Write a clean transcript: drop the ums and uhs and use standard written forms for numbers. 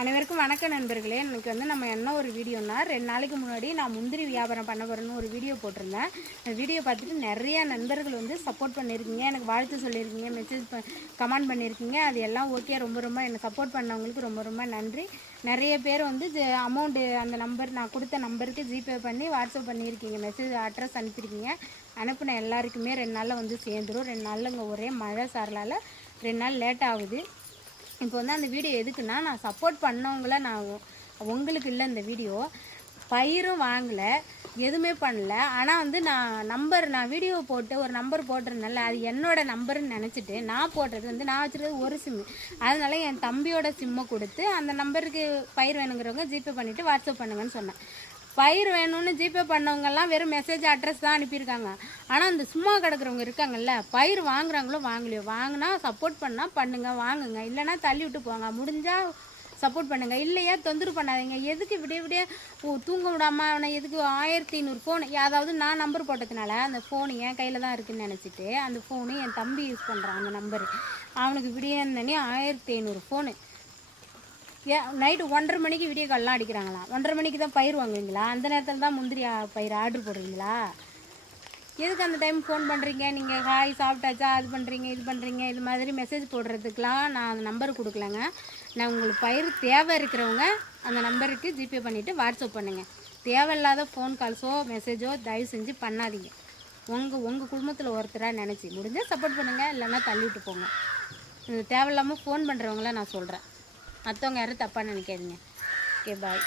அனைவருக்கும் வணக்கம் நண்பர்களே. இன்னைக்கு நம்ம என்ன ஒரு வீடியோனா, 2 நாளைக்கு முன்னாடி நான் முந்திரி வியாபாரம் பண்ண போகிறேன்னு ஒரு வீடியோ போட்டிருந்தேன். அந்த வீடியோ பார்த்துட்டு நிறைய நண்பர்கள் சப்போர்ட் பண்ணியிருக்கீங்க, எனக்கு வாழ்த்து சொல்லியிருக்கீங்க, கமெண்ட் பண்ணியிருக்கீங்க. அது எல்லாம் ஓகே. ரொம்ப ரொம்ப என்னை சப்போர்ட் பண்ணவங்களுக்கு ரொம்ப ரொம்ப நன்றி. நிறைய பேர் அமௌண்ட்டு அந்த நம்பர் நான் கொடுத்த நம்பருக்கு ஜிபே பண்ணி வாட்ஸ்அப் பண்ணியிருக்கீங்க, மெசேஜ் அட்ரஸ் அனுப்பியிருக்கீங்க. அனுப்பின எல்லாருக்குமே 2 நாளில் சேர்ந்துடும். 2 நாளில் இங்கே ஒரே மழை சாரலால் 2 நாள் லேட் ஆகுது. இப்போ அந்த வீடியோ எதுக்குன்னா, நான் சப்போர்ட் பண்ணவங்கள உங்களுக்கு இல்லை. இந்த வீடியோ பயிரும் வாங்கலை, எதுவுமே பண்ணல. ஆனால் நான் வீடியோ போட்டு ஒரு நம்பர் போட்டிருந்தேன்ல, அது என்னோடய நம்பருன்னு நினச்சிட்டு நான் போட்டது நான் வச்சுருக்கிறது ஒரு சிம்மு. அதனால என் தம்பியோட சிம்மை கொடுத்து அந்த நம்பருக்கு பயிர் வேணுங்கிறவங்க ஜிபே பண்ணிவிட்டு வாட்ஸ்அப் பண்ணுங்கன்னு சொன்னேன். பயிர் வேணும்னு ஜிபே பண்ணவங்கெல்லாம் வெறும் மெசேஜ் அட்ரஸ் தான் அனுப்பியிருக்காங்க. ஆனால் இந்த சும்மா கிடக்கிறவங்க இருக்காங்கல்ல, பயிர் வாங்குறாங்களோ வாங்கலையோ, வாங்கினா சப்போர்ட் பண்ணால் பண்ணுங்கள், வாங்குங்க. இல்லைனா தள்ளி விட்டு போங்க. முடிஞ்சால் சப்போர்ட் பண்ணுங்கள், இல்லையா தொந்தரவு பண்ணாதீங்க. எதுக்கு விடிய தூங்க விடாமல் அவனை எதுக்கு 1500 ஃபோன், அதாவது நான் நம்பர் போட்டதுனால அந்த ஃபோனு என் கையில் தான் இருக்குதுன்னு நினச்சிட்டு அந்த ஃபோனு என் தம்பி யூஸ் பண்ணுறான். அந்த நம்பரு அவனுக்கு விடியந்தனே 1500 ஃபோனு. நைட்டு 1:30 மணிக்கு வீடியோ கால்லாம் அடிக்கிறாங்களாம். 1:30 மணிக்கு தான் பயிர் வாங்குவீங்களா? அந்த நேரத்தில் தான் முந்திரி பயிர் ஆர்டர் போடுறீங்களா? எதுக்கு அந்த டைம் ஃபோன் பண்ணுறீங்க? நீங்கள் ஹாய் சாப்பிட்டாச்சா, அது பண்ணுறீங்க இது பண்ணுறீங்க, இது மாதிரி மெசேஜ் போடுறதுக்கெலாம் நான் அந்த நம்பர் கொடுக்கலங்க. நான் உங்களுக்கு பயிர் தேவை இருக்கிறவங்க அந்த நம்பருக்கு ஜிபே பண்ணிவிட்டு வாட்ஸ்அப் பண்ணுங்கள். தேவையில்லாத ஃபோன் கால்ஸோ மெசேஜோ தயவு செஞ்சு பண்ணாதீங்க. உங்கள் குடும்பத்தில் ஒருத்தராக நினச்சி முடிஞ்சால் சப்போர்ட் பண்ணுங்கள், இல்லைன்னா தள்ளிவிட்டு போங்க. தேவையில்லாமல் ஃபோன் பண்ணுறவங்கள நான் சொல்கிறேன். மற்றவங்க யாரும் தப்பாக நினைக்காதீங்க. ஓகே, பாய்.